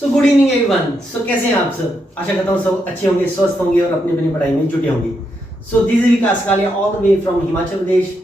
सो good evening everyone. So कैसे हैं आप सब? आशा करता हूँ सब अच्छे होंगे, स्वस्थ होंगे और अपनी अपनी पढ़ाई में जुटे होंगे। So this is Vikas Kalia all the way from Himachal Pradesh.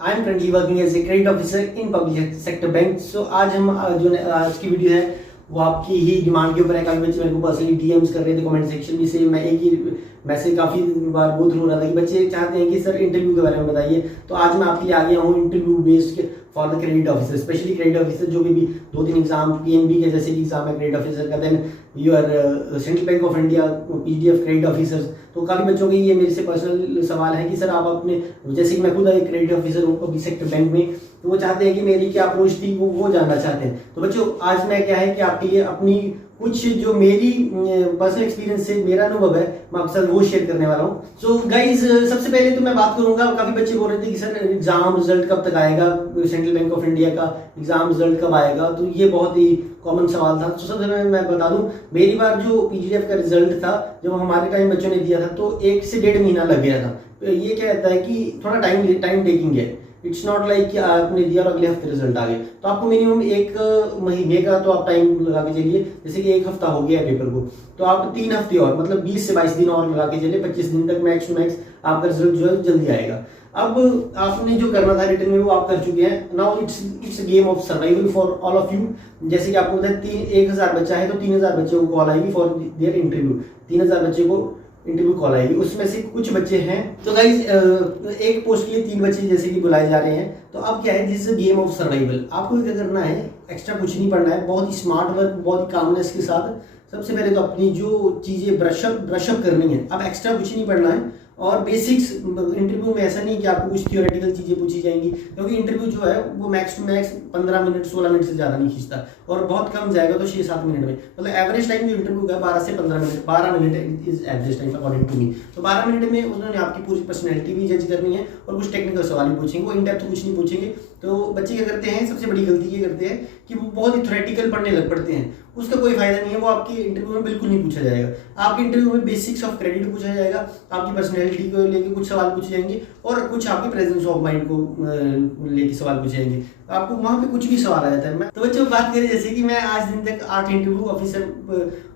I am currently working as a credit officer in public sector bank. So आज हम जो आज की वीडियो है वो आपकी ही डिमांड के ऊपर है। काफी बच्चे मेरे को पर्सनली डीएम्स कर रहे थे कमेंट सेक्शन में से। मैं एक ही मैसेज काफी बार गो थ्रू हो रहा था कि बच्चे चाहते हैं कि सर इंटरव्यू के बारे में बताइए। तो आज मैं आपके लिए आ गया हूँ interview based for the credit officer, specially credit officer जो भी 2-3 एग्जाम पीएनबी के जैसे एग्जाम है क्रेडिट ऑफिसर का, then your Central Bank of India PDF credit officers. तो काफी बच्चों के ये मेरे से पर्सनल सवाल है कि सर आप अपने, जैसे कि मैं खुद एक क्रेडिट ऑफिसर हूँ पब्लिक सेक्टर बैंक में, तो वो चाहते हैं कि मेरी क्या अप्रोच थी वो जानना चाहते हैं। तो बच्चों आज मैं क्या है कि आपके लिए अपनी कुछ जो मेरी पर्सनल एक्सपीरियंस से मेरा अनुभव है मैं आपके साथ वो शेयर करने वाला हूँ। सो गाइज सबसे पहले तो मैं बात करूंगा, काफी बच्चे बोल रहे थे कि सर एग्जाम रिजल्ट कब तक आएगा, सेंट्रल बैंक ऑफ इंडिया का एग्जाम रिजल्ट कब आएगा। तो ये बहुत ही कॉमन सवाल था। तो सबसे पहले मैं बता दूं, मेरी बार जो पीजीडीएफ का रिजल्ट था जब हमारे टाइम बच्चों ने दिया था तो 1 से 1.5 महीना लग गया था। तो ये क्या रहता है कि थोड़ा टाइम टेकिंग है। इट्स नॉट लाइक कि आपने दिया और अगले हफ्ते रिजल्ट आ गए। तो आपको मिनिमम 1 महीने का तो आप टाइम लगा के चलिए। जैसे कि 1 हफ्ता हो गया पेपर को, तो आप 3 हफ्ते और मतलब 20 से 22 दिन और लगा के चलिए। 25 दिन तक मैक्स टू मैक्स आपका रिजल्ट जो है जल्दी आएगा। अब आपने जो करना था रिटर्न में वो आप कर चुके हैं। Now it's game of survival for all of you. जैसे कि आपको पता है 1000 बच्चा है तो 3000 बच्चों को कॉल आएगी फॉर देयर इंटरव्यू। 3000 बच्चे को इंटरव्यू कॉल आएगी, उसमें से कुछ बच्चे हैं तो गाइज एक पोस्ट के लिए 3 बच्चे जैसे कि बुलाए जा रहे हैं। तो अब क्या है, this is game of survival. आपको क्या करना है, एक्स्ट्रा कुछ नहीं पढ़ना है, बहुत ही स्मार्ट वर्क, बहुत ही कामनेस के साथ सबसे पहले तो अपनी जो चीजें ब्रशअप करनी है। अब एक्स्ट्रा कुछ नहीं पढ़ना है और बेसिक्स इंटरव्यू में ऐसा नहीं कि आपको कुछ थियोरेटिकल चीजें पूछी जाएंगी, क्योंकि इंटरव्यू जो है वो max to max 15 minute 16 minute से ज्यादा नहीं खींचता और बहुत कम जाएगा तो 6-7 मिनट में। मतलब एवरेज टाइम जो इंटरव्यू का 12 से 15 minute, 12 minute is average time according to me. तो 12 मिनट में उन्होंने आपकी पूरी पर्सनैलिटी भी जज करनी है और कुछ टेक्निकल सवाल भी पूछेंगे, वो इन डेप्थ कुछ नहीं पूछेंगे। तो बच्चे क्या करते हैं, सबसे बड़ी गलती ये करते हैं कि वो बहुत ही थ्योरेटिकल पढ़ने लग पड़ते हैं। उसका कोई फायदा नहीं है, वो आपके इंटरव्यू में बिल्कुल नहीं पूछा जाएगा। आपके इंटरव्यू में बेसिक्स ऑफ क्रेडिट पूछा जाएगा, आपकी पर्सनैलिटी को लेके कुछ सवाल पूछे जाएंगे और कुछ आपके प्रेजेंस ऑफ माइंड को लेके सवाल पूछे जाएंगे। आपको वहां पे कुछ भी सवाल आ जाता है। तो बच्चों बात करें, जैसे कि मैं आज दिन तक 8 इंटरव्यू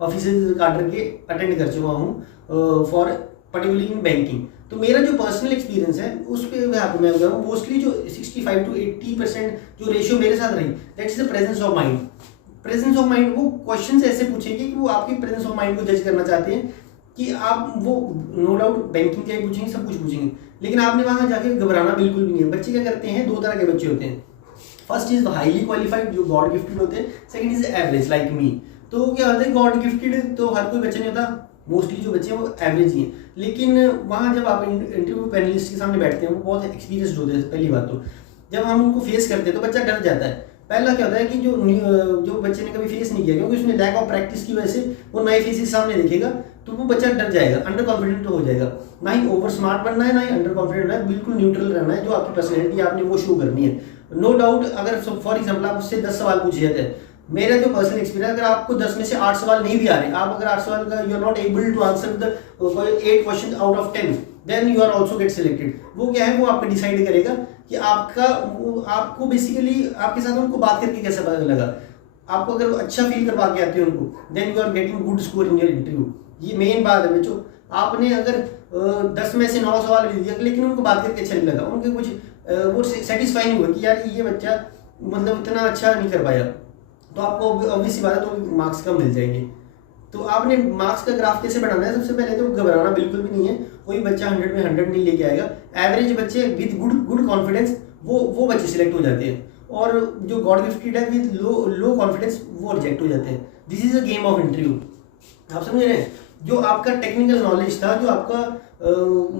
ऑफिसर काडर के अटेंड कर चुका हूँ फॉर पर्टिकुलरली इन बैंकिंग। तो मेरा जो पर्सनल एक्सपीरियंस है उस पर मैं बता रहा हूँ, मोस्टली जो 65 to 80% जो रेशियो मेरे साथ रही, that's the presence of mind. Presence of mind, वो क्वेश्चन ऐसे पूछेंगे कि वो आपकी प्रेजेंस ऑफ माइंड को जज करना चाहते हैं कि आप वो नो डाउट बैंकिंग के पूछेंगे, सब कुछ पूछेंगे, लेकिन आपने वहां जाके घबराना बिल्कुल भी नहीं है। बच्चे क्या करते हैं, 2 तरह के बच्चे होते हैं। फर्स्ट इज हाईली क्वालिफाइड जो गॉड गिफ्टेड होते हैं, second is average like me. तो क्या होता है, गॉड गिफ्टेड तो हर कोई बच्चा नहीं होता, मोस्टली जो बच्चे हैं वो एवरेज ही हैं। लेकिन वहाँ जब आप इंटरव्यू पैनलिस्ट के सामने बैठते हैं वो बहुत एक्सपीरियंस्ड होते हैं। पहली बात तो जब हम उनको फेस करते हैं तो बच्चा डर जाता है। पहला क्या होता है कि जो बच्चे ने कभी फेस नहीं किया, क्योंकि उसने लैक ऑफ प्रैक्टिस की वजह से वो नए फेसेस सामने देखेगा तो वो बच्चा डर जाएगा, अंडर कॉन्फिडेंट हो जाएगा। ना ही ओवर स्मार्ट बनना है, ना ही अंडर कॉन्फिडेंट है, बिल्कुल न्यूट्रल रहना है। जो आपकी पर्सनैलिटी आपने वो शो करनी है। नो डाउट अगर फॉर एग्जाम्पल आप उससे 10 सवाल पूछे जाते हैं, मेरा जो पर्सनल एक्सपीरियंस, अगर आपको 10 में से 8 सवाल नहीं भी आ रहे, आप अगर 8 सवाल का you are not able to answer the 8 question out of 10, then you are also get selected. वो क्या है, वो आपको डिसाइड करेगा कि आपको बेसिकली आपके साथ उनको बात करके कैसा पता लगा। आपको अगर अच्छा फील करवा के आते हैं उनको, then you are getting good score in your interview. ये मेन बात है बच्चों। आपने अगर 10 में से 9 सवाल भी दिया लेकिन उनको बात करके अच्छा नहीं लगा, उनके कुछ वो सेटिस्फाई नहीं हुआ कि यार ये बच्चा मतलब इतना अच्छा नहीं कर पाया, तो आपको ऑब्वियसली बात है तो मार्क्स कम मिल जाएंगे। तो आपने मार्क्स का ग्राफ कैसे बढ़ाना है, सबसे पहले तो घबराना बिल्कुल भी नहीं है। कोई बच्चा 100 में 100 नहीं लेके आएगा। एवरेज बच्चे विद गुड कॉन्फिडेंस वो बच्चे सिलेक्ट हो जाते हैं, और जो गॉड गिफ्टेड है विद लो कॉन्फिडेंस वो रिजेक्ट हो जाते हैं। This is a game of interview. आप समझ रहे हैं, जो आपका टेक्निकल नॉलेज था, जो आपका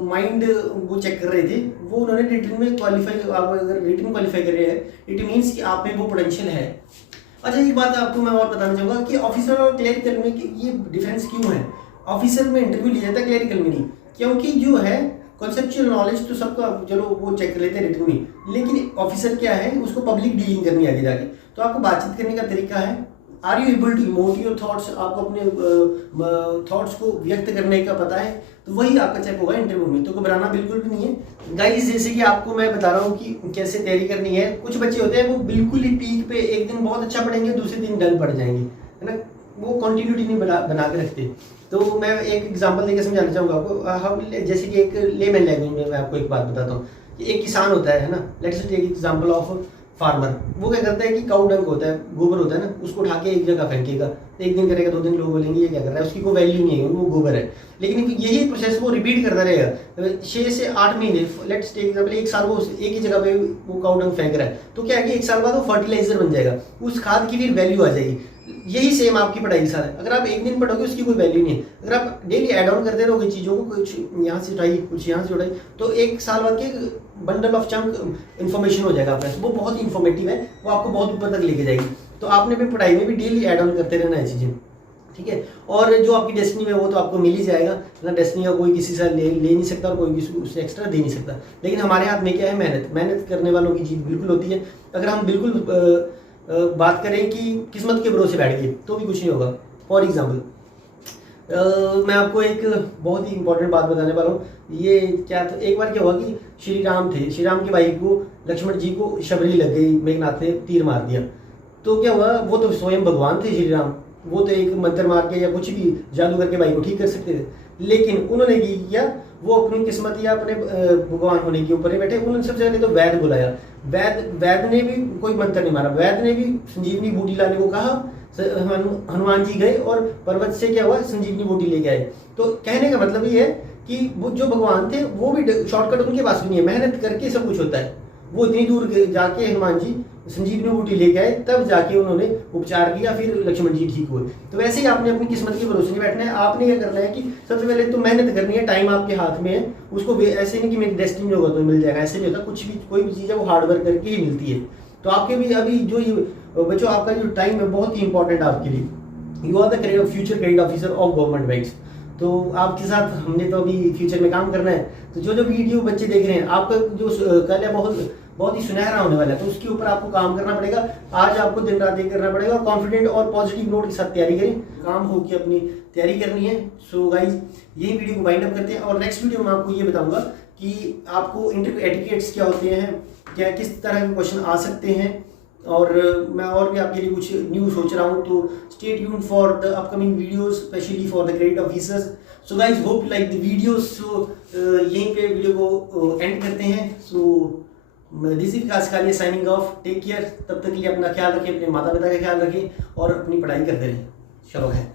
माइंड वो चेक कर रहे थे, वो उन्होंने रिटन में क्वालिफाई, आप अगर रिटन क्वालिफाई कर रहे हैं इट मीन्स कि आप में वो पोटेंशियल है। अच्छा एक बात आपको मैं और बताना चाहूँगा कि ऑफिसर और क्लरिकल में ये डिफरेंस क्यों है। ऑफिसर में इंटरव्यू लिया जाता है, क्लरिकल में नहीं, क्योंकि जो है कॉन्सेप्चुअल नॉलेज तो सबका चलो वो चेक कर लेते हैं रिटन में, लेकिन ऑफिसर क्या है, उसको पब्लिक डीलिंग करनी आगे जाके। तो आपको बातचीत करने का तरीका है, are you able to emote your thoughts, आपको अपने थॉट्स को व्यक्त करने का पता है, तो वही आपका चेक होगा इंटरव्यू में। तो घबराना बिल्कुल भी नहीं है गाइस। जैसे कि आपको मैं बता रहा हूँ कि कैसे तैयारी करनी है। कुछ बच्चे होते हैं वो बिल्कुल ही पीक पे एक दिन बहुत अच्छा पढ़ेंगे, दूसरे दिन डल पड़ जाएंगे, है ना। वो कंटिन्यूटी नहीं बना के रखते। तो मैं एक एग्जांपल देकर समझाना चाहूँगा आपको। हम जैसे कि एक लेमन लैंग्वेज में मैं आपको एक बात बताता हूँ कि एक किसान होता है ना, let's take example of farmer. वो क्या करता है कि काऊ डंग होता है, गोबर होता है ना, उसको उठा के एक जगह फेंकेगा, एक दिन करेगा, 2 दिन लोग बोलेंगे ये क्या कर रहा है, उसकी कोई वैल्यू नहीं है, वो गोबर है। लेकिन यही प्रोसेस वो रिपीट करता रहेगा 6 से 8 महीने, लेट्स टेक एग्जांपल 1 साल वो एक ही जगह पे वो काऊ डंग फेंक रहा है, तो क्या है कि 1 साल बाद वो फर्टिलाइजर बन जाएगा, उस खाद की फिर वैल्यू आ जाएगी। यही सेम आपकी पढ़ाई के साथ है। अगर आप एक दिन पढ़ोगे उसकी कोई वैल्यू नहीं है, अगर आप डेली ऐड ऑन करते रहोगे चीज़ों को, कुछ यहाँ से उठाई कुछ यहाँ से उठाई, तो 1 साल बाद के बंडल ऑफ चंक इन्फॉर्मेशन हो जाएगा आपका, वो बहुत ही इन्फॉर्मेटिव है, वो आपको बहुत ऊपर तक लेके जाएगी। तो आपने भी पढ़ाई में भी डेली ऐड ऑन करते रहना है चीज़ें, ठीक है। और जो आपकी डेस्टिनी में वो तो आपको मिल ही जाएगा ना, डेस्टिनी का कोई किसी से ले नहीं सकता और कोई किसी उससे एक्स्ट्रा दे नहीं सकता। लेकिन हमारे हाथ में क्या है, मेहनत करने वालों की जीत बिल्कुल होती है। अगर हम बिल्कुल बात करें कि किस्मत के भरोसे बैठ गए तो भी कुछ नहीं होगा। फॉर एग्जाम्पल मैं आपको एक बहुत ही इंपॉर्टेंट बात बताने वाला हूँ। ये क्या था, एक बार क्या हुआ कि श्री राम थे, श्री राम की बाई को लक्ष्मण जी को शबरी लग गई, मेघनाथ ने तीर मार दिया। तो क्या हुआ, वो तो स्वयं भगवान थे श्री राम, वो तो एक मंत्र मार के या कुछ भी जादू करके बाई को ठीक कर सकते थे। लेकिन उन्होंने किया, वो अपनी किस्मत या अपने भगवान होने के ऊपर ही बैठे। उन्होंने सबसे पहले तो वैद बुलाया, वैद ने भी कोई मंत्र नहीं मारा, वैद ने भी संजीवनी बूटी लाने को कहा। हनुमान जी गए और पर्वत से क्या हुआ, संजीवनी बूटी लेके आए। तो कहने का मतलब ये है कि वो जो भगवान थे वो भी शॉर्टकट उनके पास भी नहीं है, मेहनत करके सब कुछ होता है। वो इतनी दूर जाके हनुमान जी संजीवनी बूटी लेके आए, तब जाके उन्होंने उपचार किया, फिर लक्ष्मण जी ठीक हुए। तो वैसे ही आपने अपनी किस्मत के भरोसे नहीं बैठना है। आपने क्या करना है कि सबसे पहले तो मेहनत करनी है, टाइम आपके हाथ में है, उसको ऐसे नहीं कि मेरी डेस्टिनी होगा तो मिल जाएगा, ऐसे नहीं होता। कुछ भी कोई भी चीज़ है वो हार्डवर्क करके ही मिलती है। तो आपके भी अभी जो ये बच्चों, आपका जो टाइम है बहुत ही इंपॉर्टेंट है आपके लिए। You are the future credit officer of government banks. तो आपके साथ हमने तो अभी फ्यूचर में काम करना है। तो जो वीडियो बच्चे देख रहे हैं, आपका जो कल है बहुत ही सुनहरा होने वाला है, तो उसके ऊपर आपको काम करना पड़ेगा। आज आपको दिन रात एक करना पड़ेगा और कॉन्फिडेंट और पॉजिटिव नोट के साथ तैयारी करें, काम हो के अपनी तैयारी करनी है। सो गाइज, यही वीडियो को वाइंड अप करते हैं और नेक्स्ट वीडियो में आपको ये बताऊंगा कि आपको इंटरव्यू एटिकेट्स क्या होते हैं, क्या किस तरह के क्वेश्चन आ सकते हैं, और मैं और भी आपके लिए कुछ न्यू सोच रहा हूँ। तो stay tuned for the upcoming videos, specially for the credit officers. So guys, hope you like the videos. So यहीं पे वीडियो को एंड करते हैं। So this is Vikas Kalia signing off. Take care. तब तक के लिए अपना ख्याल रखें, अपने माता पिता का ख्याल रखें और अपनी पढ़ाई करते रहें। चलो है।